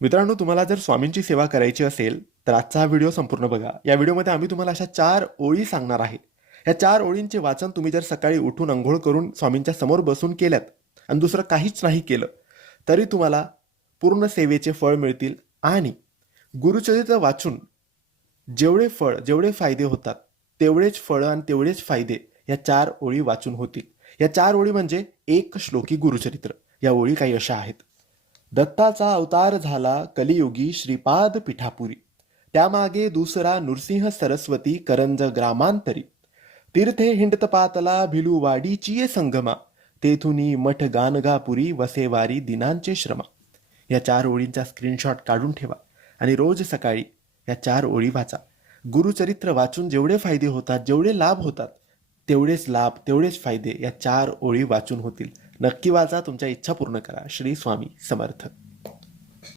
मित्रांनो, तुम्हाला जर स्वामींची सेवा करायची असेल तर आजचा हा व्हिडिओ संपूर्ण बघा. या व्हिडिओमध्ये आम्ही तुम्हाला अशा 4 ओळी सांगणार आहे. या 4 ओळींचे वाचन तुम्ही जर सकाळी उठून अंघोळ करून स्वामींच्या समोर बसून केल्यात आणि दुसरं काहीच नाही केलं तरी तुम्हाला पूर्ण सेवेचे फळ मिळतील. आणि गुरुचरित्र वाचून जेवढे फायदे होतात तेवढेच फळं आणि तेवढेच फायदे या 4 ओळी वाचून होतील. या 4 ओळी म्हणजे एक श्लोकी गुरुचरित्र. या ओळी काही अशा आहेत. दत्ताचा अवतार झाला कलियुगी श्रीपाद पिठापुरी, त्यामागे दुसरा नृसिंह सरस्वती करंज ग्रामांतरी, तीर्थे हिंडतपातला भिलूवाडीची ये संगमा, तेथुनी मठ गानगापुरी वसेवारी दिनांचे श्रमा. या 4 ओळींचा स्क्रीनशॉट काढून ठेवा आणि रोज सकाळी या 4 ओळी वाचा. गुरुचरित्र वाचून जेवढे फायदे होतात, जेवढे लाभ होतात, तेवढेच लाभ, तेवढेच फायदे या 4 ओळी वाचून होतील. नक्की वाचा, तुमच्या इच्छा पूर्ण करा. श्री स्वामी समर्थ.